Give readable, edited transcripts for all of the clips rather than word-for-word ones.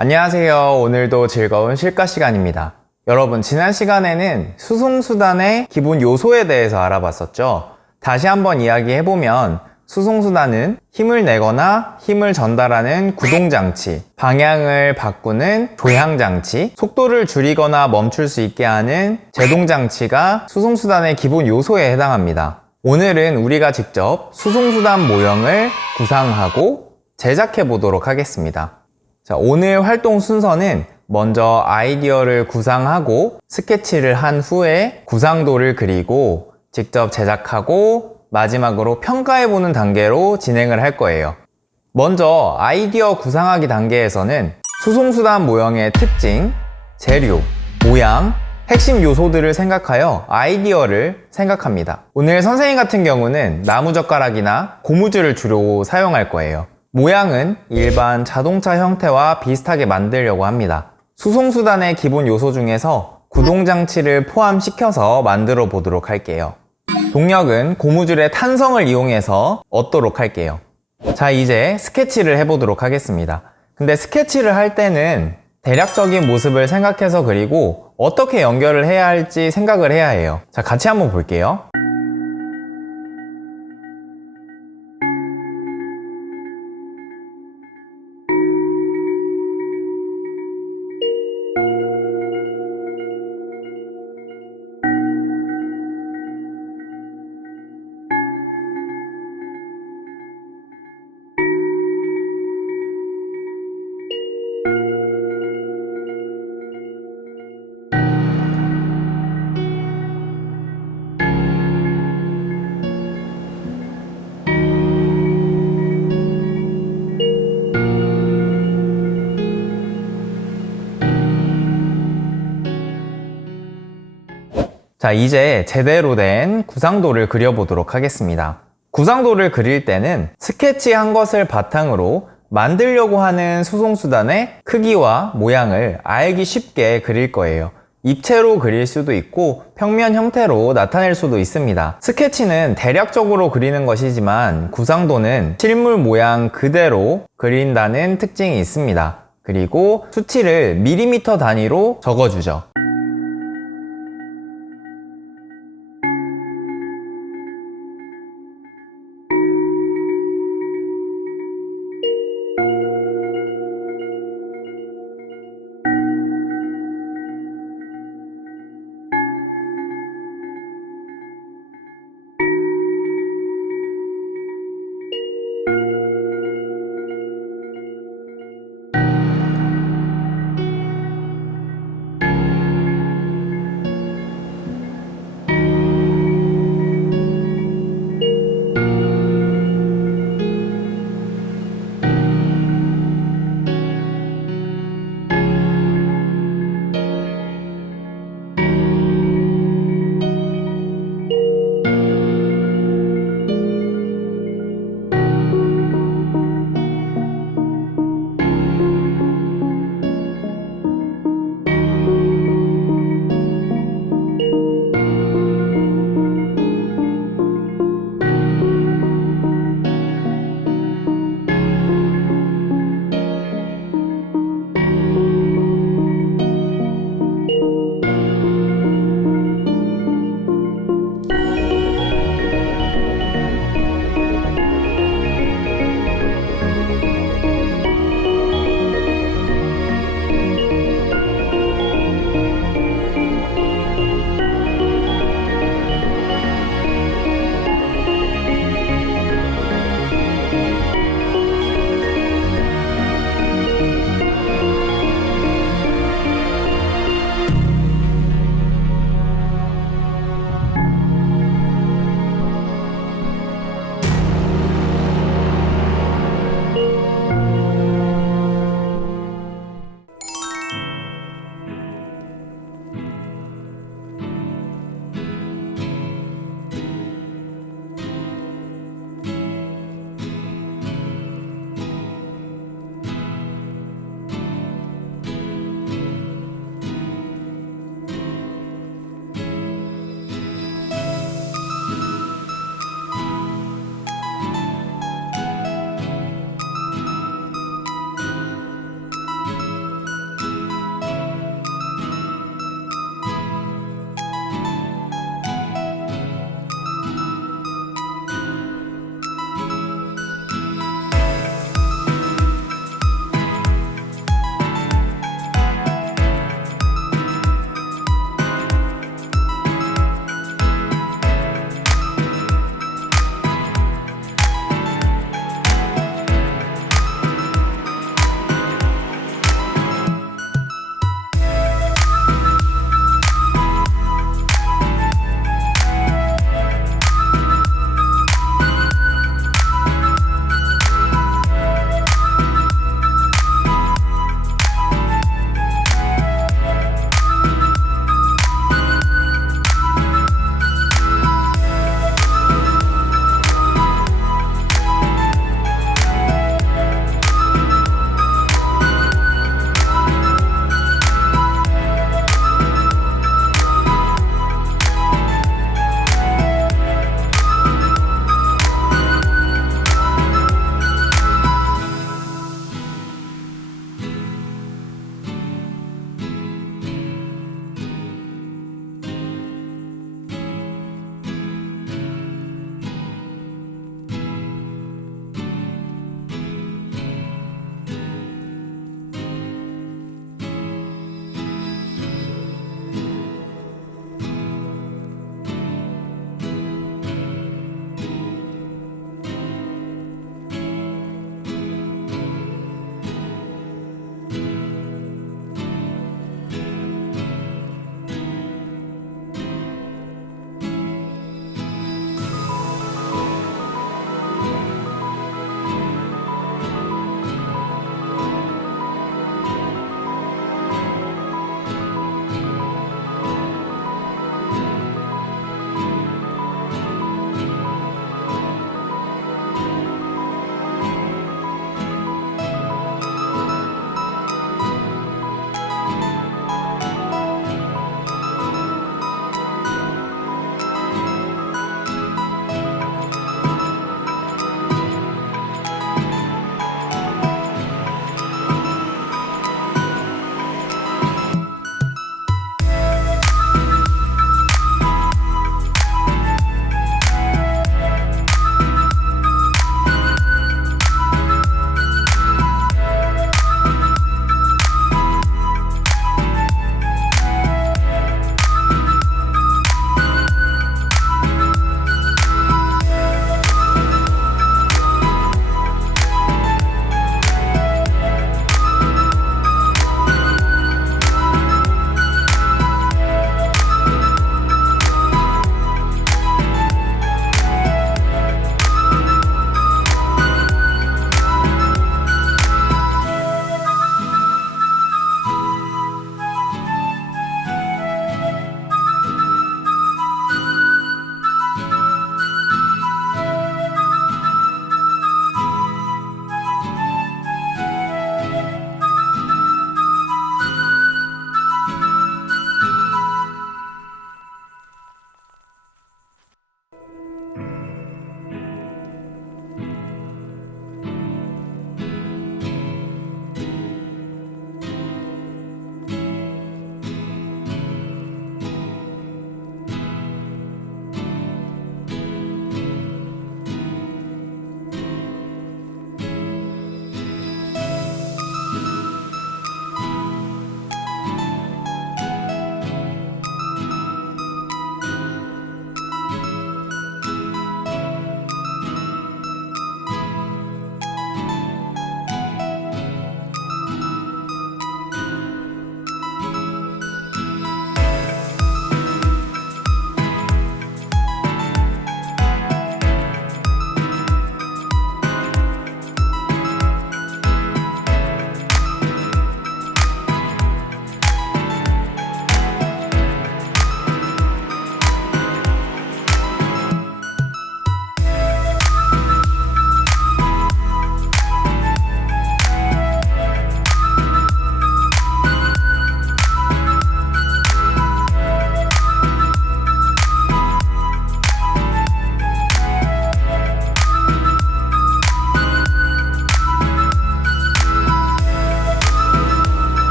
안녕하세요. 오늘도 즐거운 실가 시간입니다. 여러분, 지난 시간에는 수송수단의 기본 요소에 대해서 알아봤었죠. 다시 한번 이야기해보면 수송수단은 힘을 내거나 힘을 전달하는 구동장치, 방향을 바꾸는 조향장치, 속도를 줄이거나 멈출 수 있게 하는 제동장치가 수송수단의 기본 요소에 해당합니다. 오늘은 우리가 직접 수송수단 모형을 구상하고 제작해 보도록 하겠습니다. 자, 오늘 활동 순서는 먼저 아이디어를 구상하고 스케치를 한 후에 구상도를 그리고 직접 제작하고 마지막으로 평가해보는 단계로 진행을 할 거예요. 먼저 아이디어 구상하기 단계에서는 수송수단 모형의 특징, 재료, 모양, 핵심 요소들을 생각하여 아이디어를 생각합니다. 오늘 선생님 같은 경우는 나무젓가락이나 고무줄을 주로 사용할 거예요. 모양은 일반 자동차 형태와 비슷하게 만들려고 합니다. 수송수단의 기본 요소 중에서 구동장치를 포함시켜서 만들어 보도록 할게요. 동력은 고무줄의 탄성을 이용해서 얻도록 할게요. 자, 이제 스케치를 해보도록 하겠습니다. 근데 스케치를 할 때는 대략적인 모습을 생각해서 그리고 어떻게 연결을 해야 할지 생각을 해야 해요. 자, 같이 한번 볼게요. 자, 이제 제대로 된 구상도를 그려보도록 하겠습니다. 구상도를 그릴 때는 스케치한 것을 바탕으로 만들려고 하는 수송수단의 크기와 모양을 알기 쉽게 그릴 거예요. 입체로 그릴 수도 있고 평면 형태로 나타낼 수도 있습니다. 스케치는 대략적으로 그리는 것이지만 구상도는 실물 모양 그대로 그린다는 특징이 있습니다. 그리고 수치를 밀리미터 단위로 적어주죠.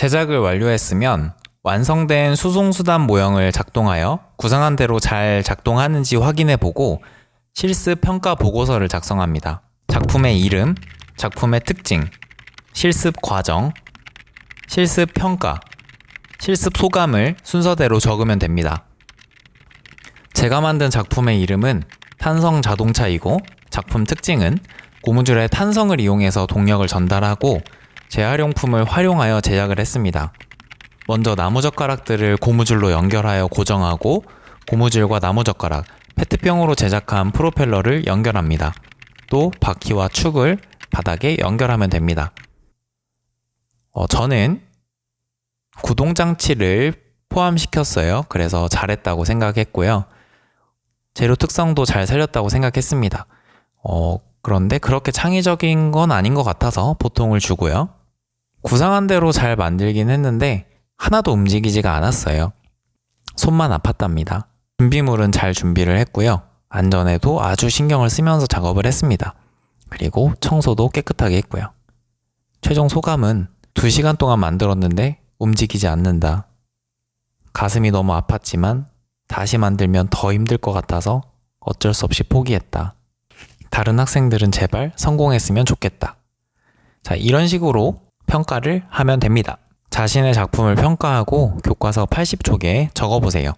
제작을 완료했으면 완성된 수송수단 모형을 작동하여 구상한 대로 잘 작동하는지 확인해보고 실습 평가 보고서를 작성합니다. 작품의 이름, 작품의 특징, 실습 과정, 실습 평가, 실습 소감을 순서대로 적으면 됩니다. 제가 만든 작품의 이름은 탄성 자동차이고 작품 특징은 고무줄에 탄성을 이용해서 동력을 전달하고 재활용품을 활용하여 제작을 했습니다. 먼저 나무젓가락들을 고무줄로 연결하여 고정하고 고무줄과 나무젓가락, 페트병으로 제작한 프로펠러를 연결합니다. 또 바퀴와 축을 바닥에 연결하면 됩니다. 저는 구동장치를 포함시켰어요. 그래서 잘했다고 생각했고요. 재료 특성도 잘 살렸다고 생각했습니다. 그런데 그렇게 창의적인 건 아닌 것 같아서 보통을 주고요. 구상한 대로 잘 만들긴 했는데 하나도 움직이지가 않았어요. 손만 아팠답니다. 준비물은 잘 준비를 했고요. 안전에도 아주 신경을 쓰면서 작업을 했습니다. 그리고 청소도 깨끗하게 했고요. 최종 소감은 2시간 동안 만들었는데 움직이지 않는다. 가슴이 너무 아팠지만 다시 만들면 더 힘들 것 같아서 어쩔 수 없이 포기했다. 다른 학생들은 제발 성공했으면 좋겠다. 자, 이런 식으로 평가를 하면 됩니다. 자신의 작품을 평가하고 교과서 80쪽에 적어보세요.